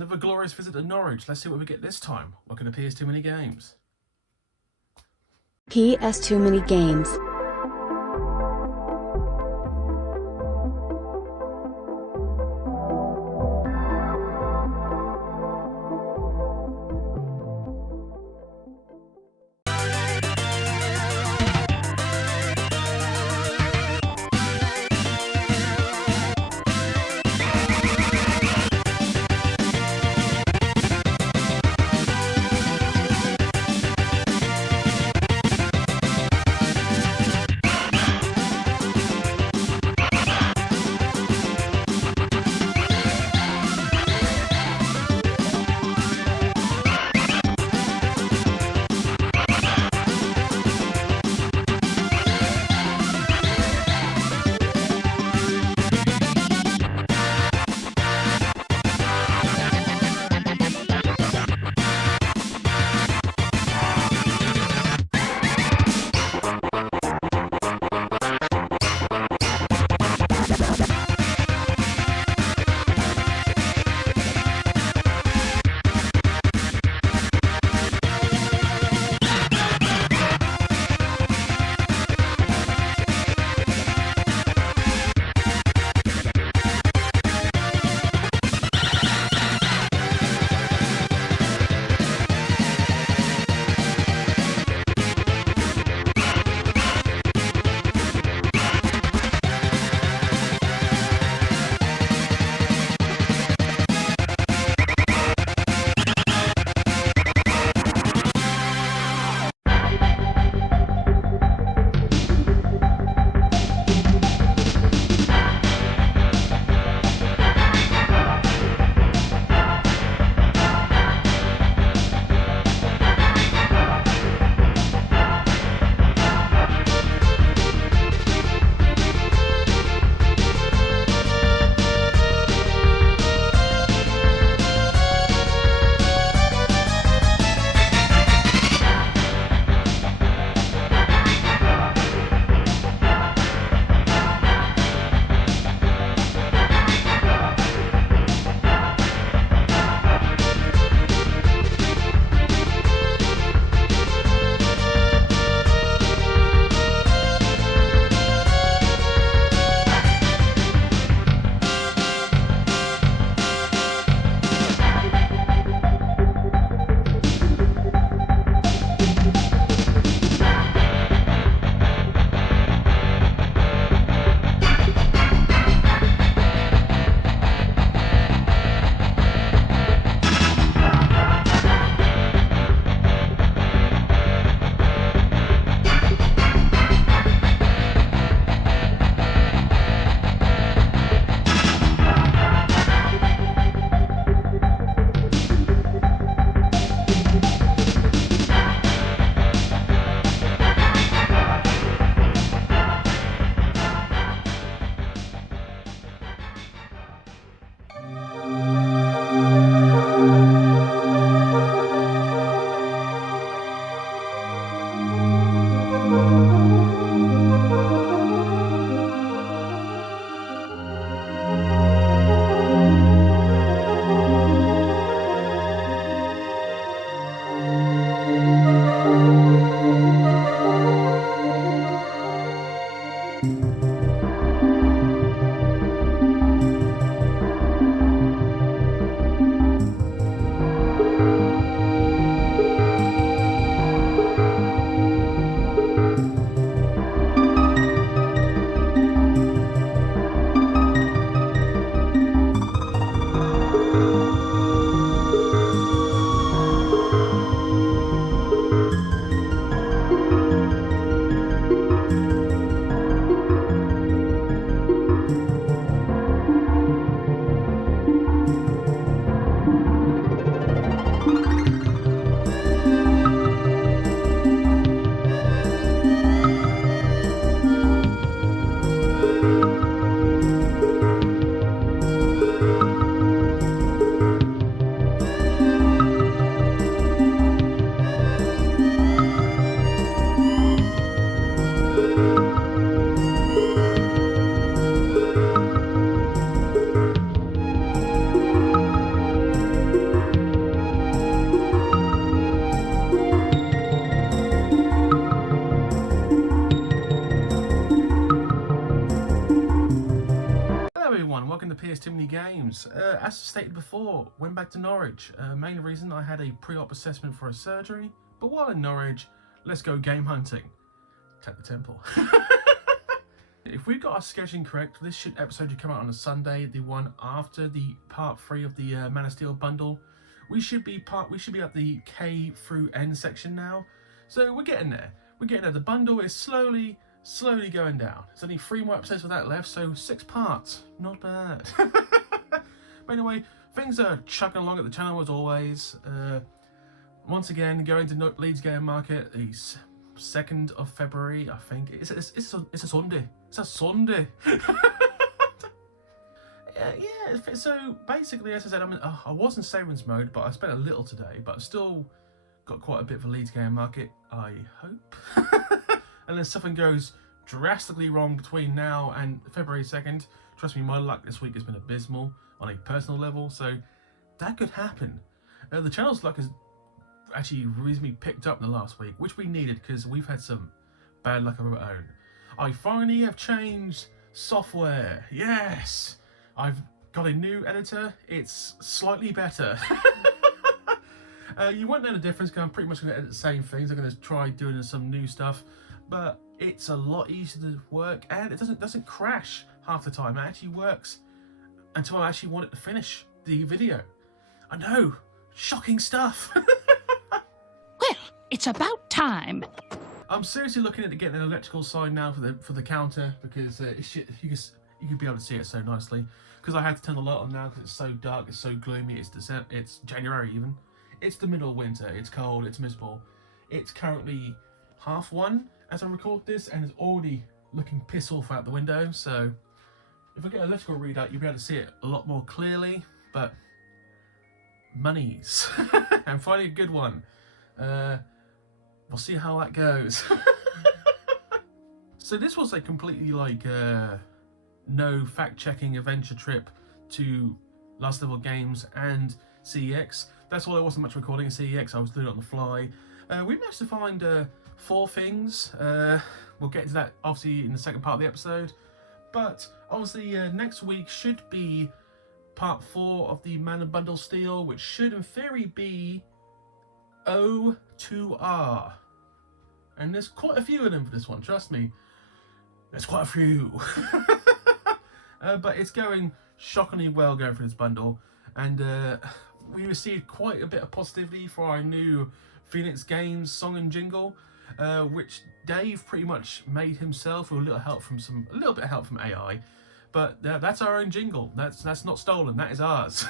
Another glorious visit to Norwich. Let's see what we get this time. Welcome to PS Too Many Games. PS Too Many Games. games. As stated before, went back to Norwich. Main reason, I had a pre-op assessment for a surgery, but while in Norwich, let's go game hunting. Attack the temple. If we've got our scheduling correct, this episode should come out on a Sunday, the one after the part 3 of the Man of Steel bundle. We should be at the K through N section now, so we're getting there. The bundle is slowly going down. There's only 3 more episodes of that left, so 6 parts. Not bad. But anyway, things are chugging along at the channel as always. Once again, going to Leeds Game Market the 2nd of February, I think. It's a Sunday. It's a Sunday. Yeah, so basically, as I said, I was in savings mode, but I spent a little today, but I've still got quite a bit for Leeds Game Market, I hope. Unless something goes drastically wrong between now and February 2nd. Trust me, my luck this week has been abysmal on a personal level, so that could happen. The channel's luck has actually reasonably picked up in the last week, which we needed because we've had some bad luck of our own. I finally have changed software. Yes! I've got a new editor. It's slightly better. You won't know the difference because I'm pretty much going to edit the same things. I'm going to try doing some new stuff, but it's a lot easier to work and it doesn't crash half the time. It actually works until I actually want it to finish the video. I know, shocking stuff. Well, it's about time. I'm seriously looking at getting an electrical sign now for the counter because you can be able to see it so nicely. Because I had to turn the light on now because it's so dark, it's so gloomy. It's January even. It's the middle of winter. It's cold. It's miserable. It's currently 1:30 as I record this, and it's already looking piss off out the window. So if I get an electrical readout, you'll be able to see it a lot more clearly. But monies, and finally a good one. We'll see how that goes. So this was a completely no fact-checking adventure trip to Last Level Games and CEX. That's why there wasn't much recording at CEX. I was doing it on the fly. We managed to find 4 things. We'll get to that obviously in the second part of the episode. But obviously next week should be part 4 of the Man of Bundle Steel, which should in theory be O to R. And there's quite a few of them for this one, trust me. There's quite a few. But it's going shockingly well going for this bundle. And we received quite a bit of positivity for our new Phoenix Games song and jingle, which Dave pretty much made himself with a little bit of help from AI. But that's our own jingle. That's not stolen. That is ours.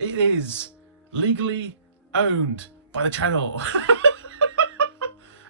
It is legally owned by the channel.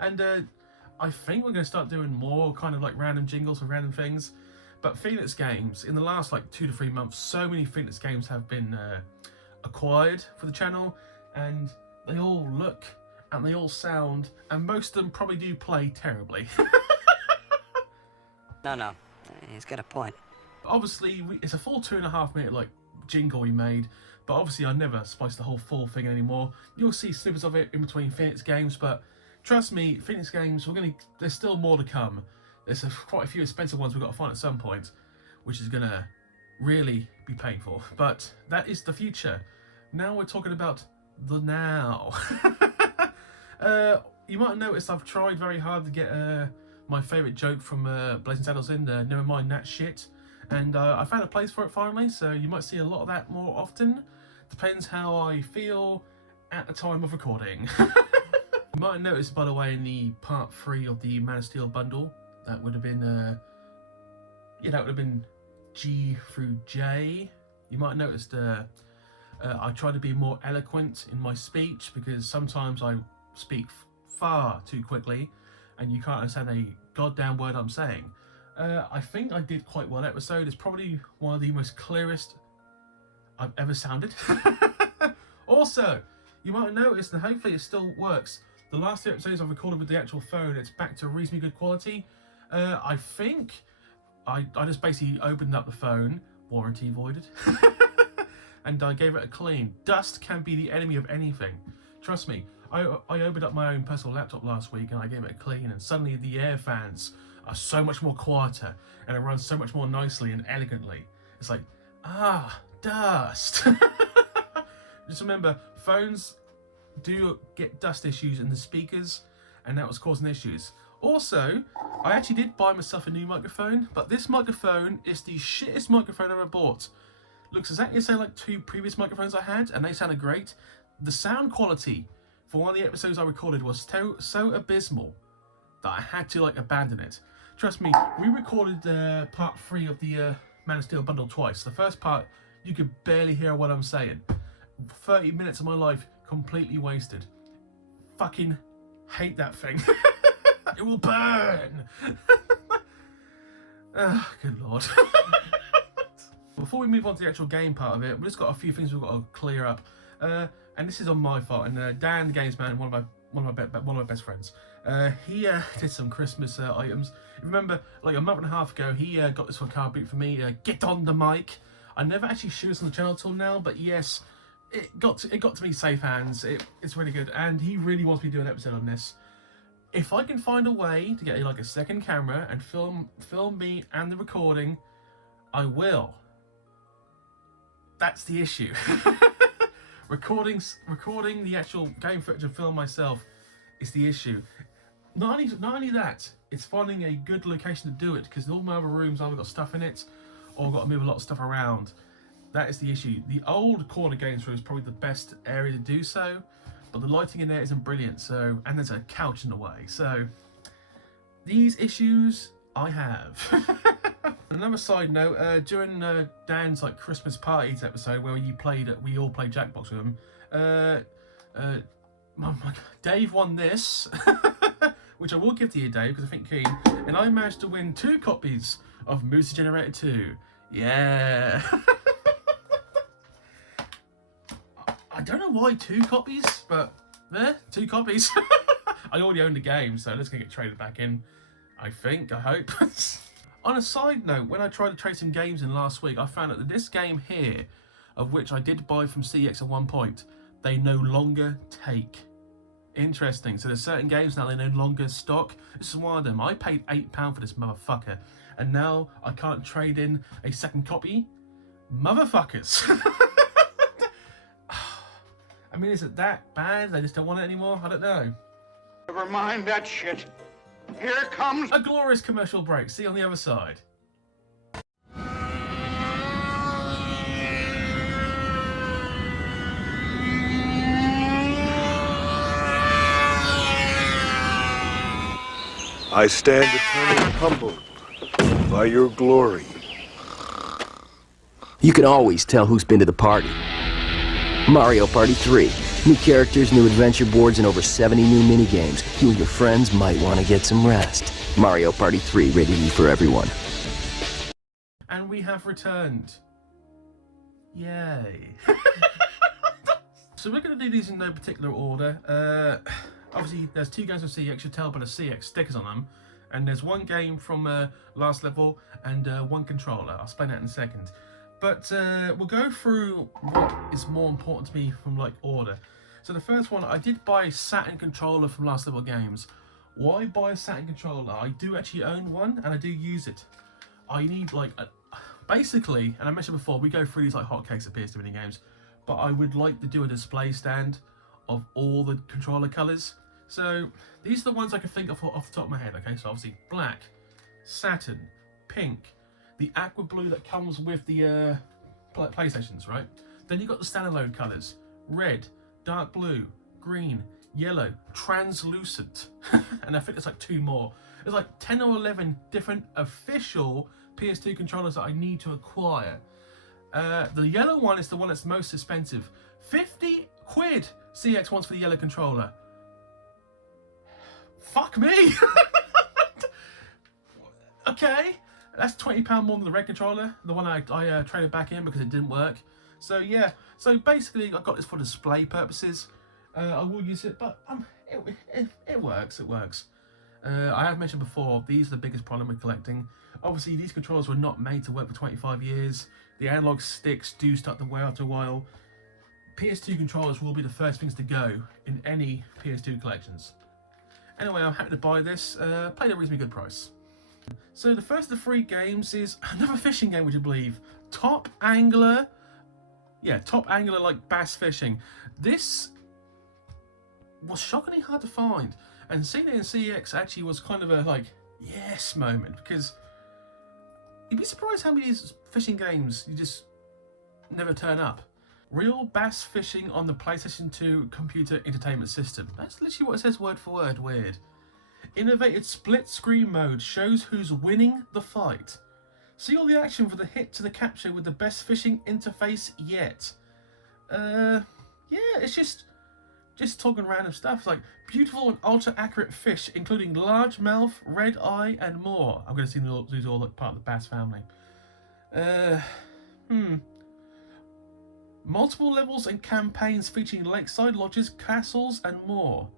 And I think we're going to start doing more kind of random jingles for random things. But Phoenix Games, in the last 2 to 3 months, so many Phoenix Games have been acquired for the channel, and they all look and they all sound, and most of them probably do play terribly. No, he's got a point. Obviously, it's a full 2.5 minute jingle we made, but obviously I never splice the whole full thing anymore. You'll see snippets of it in between Phoenix Games, but trust me, Phoenix Games, there's still more to come. There's quite a few expensive ones we've got to find at some point, which is going to really be painful. But that is the future. Now we're talking about the now. You might have noticed I've tried very hard to get my favourite joke from Blazing Saddles in, never mind that shit. And I found a place for it finally, so you might see a lot of that more often. Depends how I feel at the time of recording. You might have noticed, by the way, in the part 3 of the Man of Steel bundle, that would have been, G through J. You might have noticed I try to be more eloquent in my speech because sometimes I speak far too quickly and you can't understand a goddamn word I'm saying. I think I did quite well that episode. It's probably one of the most clearest I've ever sounded. Also, you might have noticed, and hopefully it still works, the last 2 episodes I've recorded with the actual phone, it's back to reasonably good quality. I think I just basically opened up the phone, warranty voided, and I gave it a clean. Dust can be the enemy of anything. Trust me, I opened up my own personal laptop last week and I gave it a clean, and suddenly the air fans are so much more quieter and it runs so much more nicely and elegantly. It's like, Ah, dust. Just remember, phones do get dust issues in the speakers, and that was causing issues. Also, I actually did buy myself a new microphone, but this microphone is the shittest microphone I ever bought. Looks exactly the same like 2 previous microphones I had, and they sounded great. The sound quality for one of the episodes I recorded was so abysmal that I had to like abandon it. Trust me, we recorded part 3 of the Man of Steel bundle twice. The first part, you could barely hear what I'm saying. 30 minutes of my life completely wasted. Fucking hate that thing. It will burn. Good lord. Before we move on to the actual game part of it, we've just got a few things we've got to clear up. And this is on my fault. And Dan, the games man, one of my best friends, he did some Christmas items. Remember, like a month and a half ago, he got this for a car boot for me. Get on the mic. I never actually showed this on the channel till now, but yes, it got to me safe hands. It's really good, and he really wants me to do an episode on this. If I can find a way to get like a second camera and film me and the recording, I will. That's the issue. recording the actual game footage and film myself is the issue. Not only that, it's finding a good location to do it, because all my other rooms either got stuff in it or I've got to move a lot of stuff around. That is the issue. The old corner games room is probably the best area to do so, but the lighting in there isn't brilliant. So, and there's a couch in the way. So these issues I have. Another side note, during Dan's like Christmas parties episode where we all played Jackbox with him, Dave won this, which I will give to you, Dave, because I think keen, and I managed to win 2 copies of Moose Generator 2. Yeah. I don't know why 2 copies, but 2 copies. I already own the game, so let's get traded back in. I hope. On a side note, when I tried to trade some games in last week, I found out that this game here, of which I did buy from CX at one point, they no longer take. Interesting. So there's certain games now they no longer stock. This is one of them. I paid £8 for this motherfucker, and now I can't trade in a second copy. Motherfuckers. I mean, is it that bad? They just don't want it anymore? I don't know. Never mind that shit. Here comes a glorious commercial break. See you on the other side. I stand eternally humbled by your glory. You can always tell who's been to the party. Mario Party 3. New characters, new adventure boards, and over 70 new minigames. You and your friends might want to get some rest. Mario Party 3, rated E for everyone. And we have returned. Yay. So we're going to do these in no particular order. Obviously, there's 2 games from CX, you can tell by the CX stickers on them. And there's 1 game from last level and 1 controller. I'll explain that in a second. But we'll go through what is more important to me from like order. So the first one, I did buy a Saturn controller from last level games. Why buy a Saturn controller? I do actually own one and I do use it. I need like basically, and I mentioned before, we go through these like hotcakes at PS2 mini games, but I would like to do a display stand of all the controller colors. So these are the ones I can think of off the top of my head. Okay, so obviously black, satin, pink, the aqua blue that comes with the PlayStations, right? Then you've got the standalone colors: red, dark blue, green, yellow, translucent, and I think there's like 2 more. There's like 10 or 11 different official PS2 controllers that I need to acquire. The yellow one is the one that's most expensive. 50 quid CX wants for the yellow controller. Fuck me. Okay, that's £20 more than the red controller, the one I traded back in because it didn't work. So yeah, so basically I got this for display purposes. I will use it, but it works. I have mentioned before, these are the biggest problem with collecting. Obviously, these controllers were not made to work for 25 years. The analog sticks do start to wear after a while. PS2 controllers will be the first things to go in any PS2 collections. Anyway, I'm happy to buy this. Paid a reasonably good price. So the first of the 3 games is another fishing game, would you believe? top angler, top angler like bass fishing. This was shockingly hard to find, and seeing it in CEX actually was kind of a like yes moment, because you'd be surprised how many of these fishing games you just never turn up. Real bass fishing on the PlayStation 2 computer entertainment system. That's literally what it says word for word. Weird. Innovated split screen mode shows who's winning the fight. See all the action for the hit to the capture with the best fishing interface yet. Yeah, it's just talking random stuff like beautiful and ultra accurate fish, including largemouth, red eye, and more. I'm going to see these all look part of the bass family. Multiple levels and campaigns featuring lakeside lodges, castles, and more.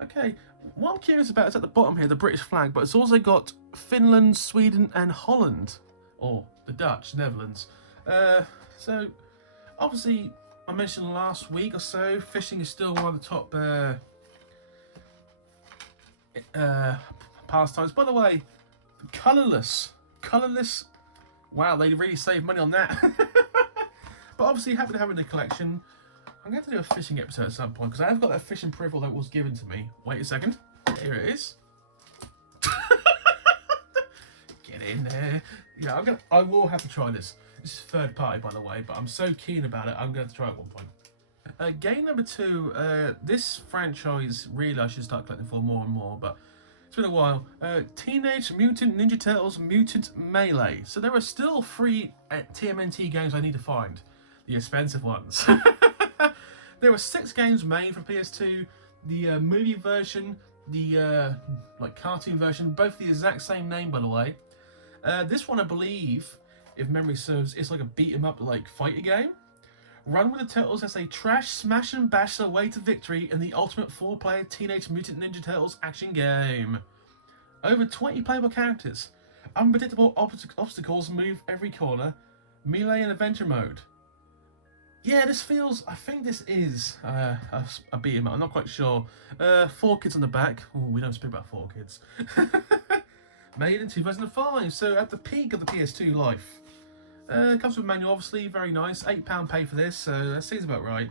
Okay, what I'm curious about is at the bottom here, the British flag, but it's also got Finland, Sweden, and Holland. Or the Dutch, Netherlands. So, obviously, I mentioned last week or so, fishing is still one of the top pastimes. By the way, colourless. Wow, they really saved money on that. But obviously, happy to have it in the collection. I'm going to do a fishing episode at some point, because I have got that fishing peripheral that was given to me. Wait a second. Here it is. Get in there. Yeah, I will have to try this. This is third party, by the way, but I'm so keen about it, I'm going to try it at one point. Game number 2. This franchise, really, I should start collecting for more and more, but it's been a while. Teenage Mutant Ninja Turtles Mutant Melee. So there are still 3 TMNT games I need to find. The expensive ones. There were 6 games made for PS2. The movie version, the like cartoon version, both the exact same name, by the way. This one, I believe, if memory serves, it's like a beat 'em up like fighter game. Run with the Turtles as they trash, smash, and bash their way to victory in the ultimate 4-player Teenage Mutant Ninja Turtles action game. Over 20 playable characters. Unpredictable obstacles move every corner. Melee and adventure mode. Yeah, this feels... I think this is a beat 'em up. I'm not quite sure. 4 kids on the back. Oh, we don't speak about 4 kids. Made in 2005, so at the peak of the PS2 life. Comes with a manual, obviously, very nice. £8 pay for this, so that seems about right.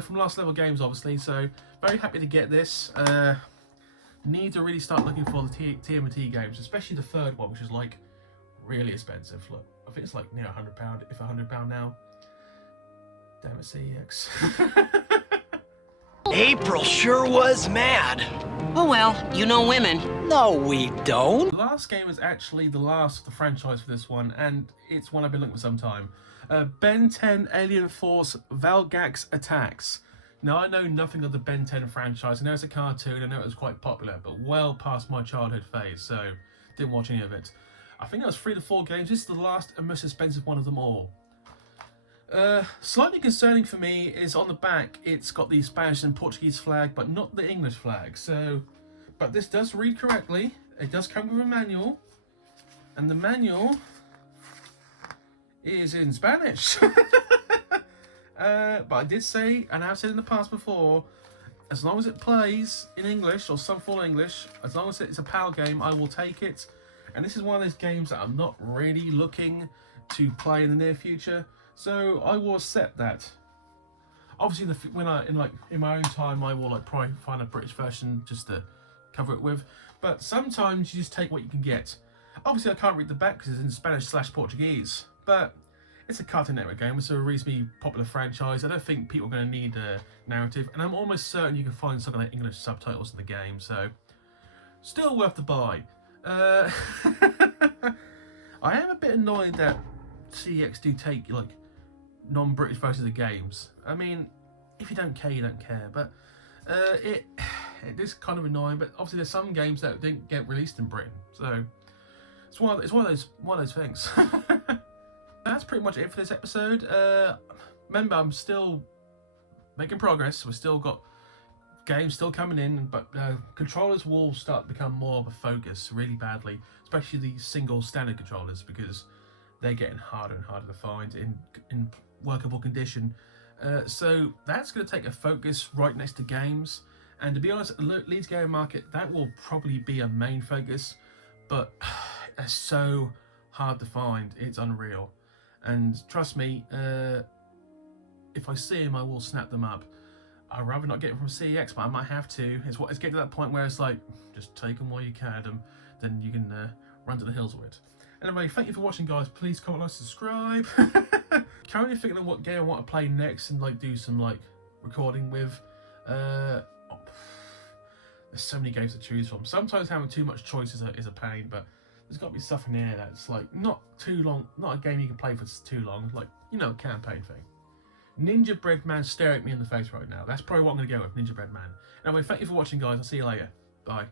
From Last Level Games, obviously, so very happy to get this. Need to really start looking for the TMNT games, especially the third one, which is like really expensive. Look, I think it's like near £100, if £100 now. Damn it, CEX. April sure was mad. Oh well, you know women. No, we don't. The last game is actually the last of the franchise for this one, and it's one I've been looking for some time. Ben 10 Alien Force Valgax Attacks. Now, I know nothing of the Ben 10 franchise. I know it's a cartoon, I know it was quite popular, but well past my childhood phase, so didn't watch any of it. I think that was 3 to 4 games. This is the last and most expensive one of them all. Slightly concerning for me is on the back, it's got the Spanish and Portuguese flag, but not the English flag. So, but this does read correctly. It does come with a manual, and the manual is in Spanish. But I did say, and I've said in the past before, as long as it plays in English or some full English, as long as it's a PAL game, I will take it. And this is one of those games that I'm not really looking to play in the near future. So I will accept that. Obviously, in my own time, I will like probably find a British version just to cover it with. But sometimes you just take what you can get. Obviously, I can't read the back because it's in Spanish/Portuguese. But it's a Cartoon Network game. It's a reasonably popular franchise. I don't think people are going to need a narrative, and I'm almost certain you can find something like English subtitles in the game. So, still worth the buy. I am a bit annoyed that CEX do take like non-British versions of games. I mean, if you don't care, you don't care. But it is kind of annoying. But obviously, there's some games that didn't get released in Britain, so it's one of those things. That's pretty much it for this episode. Remember, I'm still making progress. We've still got games still coming in, but controllers will start to become more of a focus really badly, especially the single standard controllers, because they're getting harder and harder to find in workable condition. So that's going to take a focus right next to games. And to be honest, the Leeds gaming market, that will probably be a main focus, but it's so hard to find. It's unreal. And trust me, if I see them, I will snap them up. I'd rather not get them from CEX, but I might have to. It's getting to that point where it's like, just take them while you can them, then you can run to the hills with it. Anyway, thank you for watching, guys. Please comment, like, subscribe. Currently thinking of what game I want to play next and like do some like recording with. There's so many games to choose from. Sometimes having too much choice is a pain, but there's got to be stuff in here that's like not too long, not a game you can play for too long, like, you know, campaign thing. Ninja Bread Man staring at me in the face right now. That's probably what I'm going to go with, Ninja Bread Man. Anyway, thank you for watching, guys. I'll see you later. Bye.